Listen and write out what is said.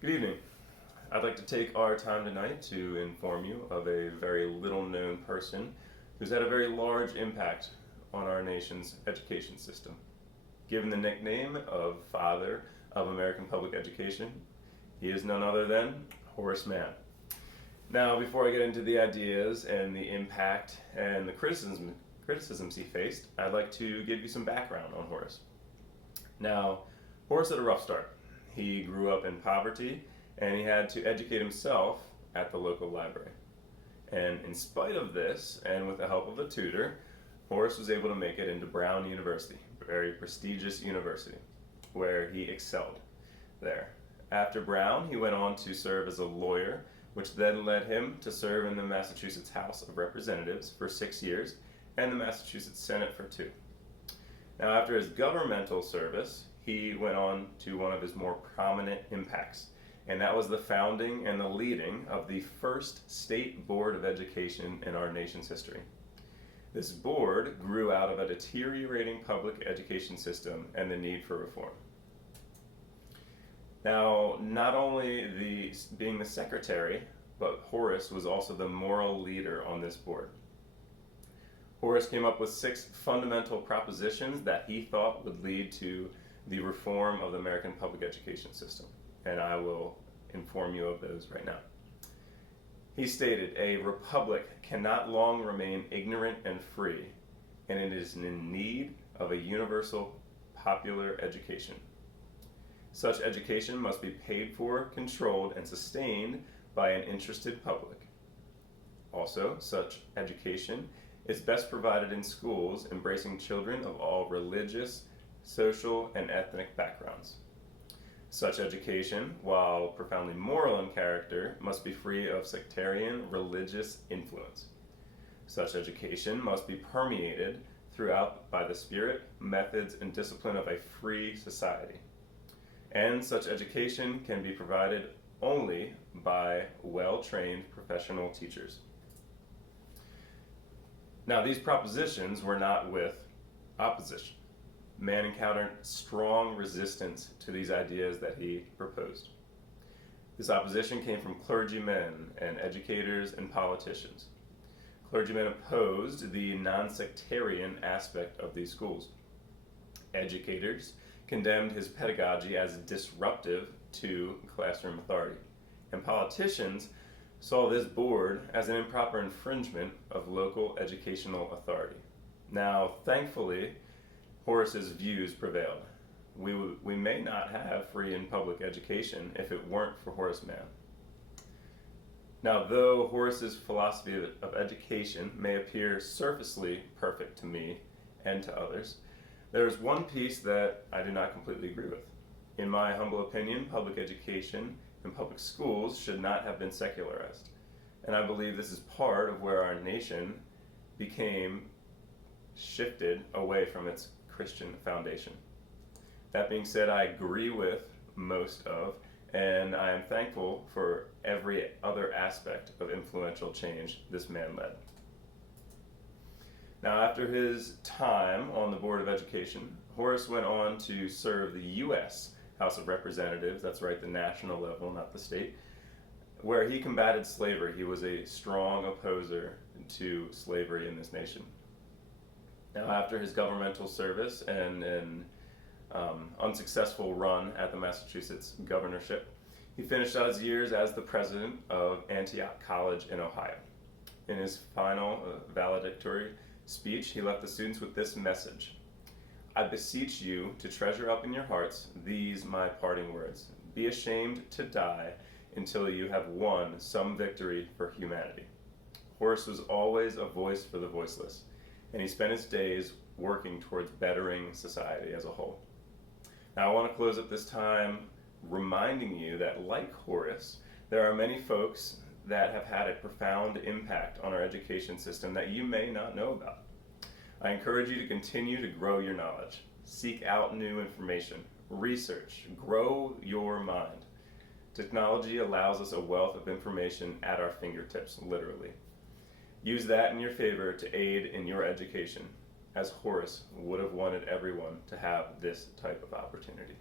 Good evening. I'd like to take our time tonight to inform you of a very little known person who's had a very large impact on our nation's education system. Given the nickname of Father of American Public Education, he is none other than Horace Mann. Now, before I get into the ideas and the impact and the criticisms he faced, I'd like to give you some background on Horace. Now, Horace had a rough start. He grew up in poverty and he had to educate himself at the local library. And in spite of this, and with the help of a tutor, Horace was able to make it into Brown University, a very prestigious university, where he excelled there. After Brown, he went on to serve as a lawyer, which then led him to serve in the Massachusetts House of Representatives for 6 years and the Massachusetts Senate for 2. Now, after his governmental service, he went on to one of his more prominent impacts, and that was the founding and the leading of the first state board of education in our nation's history. This board grew out of a deteriorating public education system and the need for reform. Now, not only being the secretary, but Horace was also the moral leader on this board. Horace came up with 6 fundamental propositions that he thought would lead to the reform of the American public education system, and I will inform you of those right now. He stated, "A republic cannot long remain ignorant and free, and it is in need of a universal popular education. Such education must be paid for, controlled, and sustained by an interested public. Also, such education is best provided in schools embracing children of all religious, social, and ethnic backgrounds. Such education, while profoundly moral in character, must be free of sectarian religious influence. Such education must be permeated throughout by the spirit, methods, and discipline of a free society. And such education can be provided only by well-trained professional teachers." Now, these propositions were not with opposition. Mann encountered strong resistance to these ideas that he proposed. This opposition came from clergymen and educators and politicians. Clergymen opposed the non-sectarian aspect of these schools. Educators condemned his pedagogy as disruptive to classroom authority. And politicians saw this board as an improper infringement of local educational authority. Now, thankfully, Horace's views prevailed. We may not have free and public education if it weren't for Horace Mann. Now, though Horace's philosophy of education may appear surfacely perfect to me and to others, there is one piece that I do not completely agree with. In my humble opinion, public education and public schools should not have been secularized. And I believe this is part of where our nation became shifted away from its Christian foundation. That being said, I agree with most of, and I am thankful for every other aspect of influential change this man led. Now, after his time on the Board of Education, Horace went on to serve the U.S. House of Representatives, that's right, the national level, not the state, where he combated slavery. He was a strong opposer to slavery in this nation. Now, after his governmental service and an unsuccessful run at the Massachusetts governorship, he finished out his years as the president of Antioch College in Ohio. In his final valedictory speech, he left the students with this message: "I beseech you to treasure up in your hearts these my parting words. Be ashamed to die until you have won some victory for humanity." Horace was always a voice for the voiceless, and he spent his days working towards bettering society as a whole. Now, I want to close at this time reminding you that, like Horace, there are many folks that have had a profound impact on our education system that you may not know about. I encourage you to continue to grow your knowledge, seek out new information, research, grow your mind. Technology allows us a wealth of information at our fingertips, literally. Use that in your favor to aid in your education, as Horace would have wanted everyone to have this type of opportunity.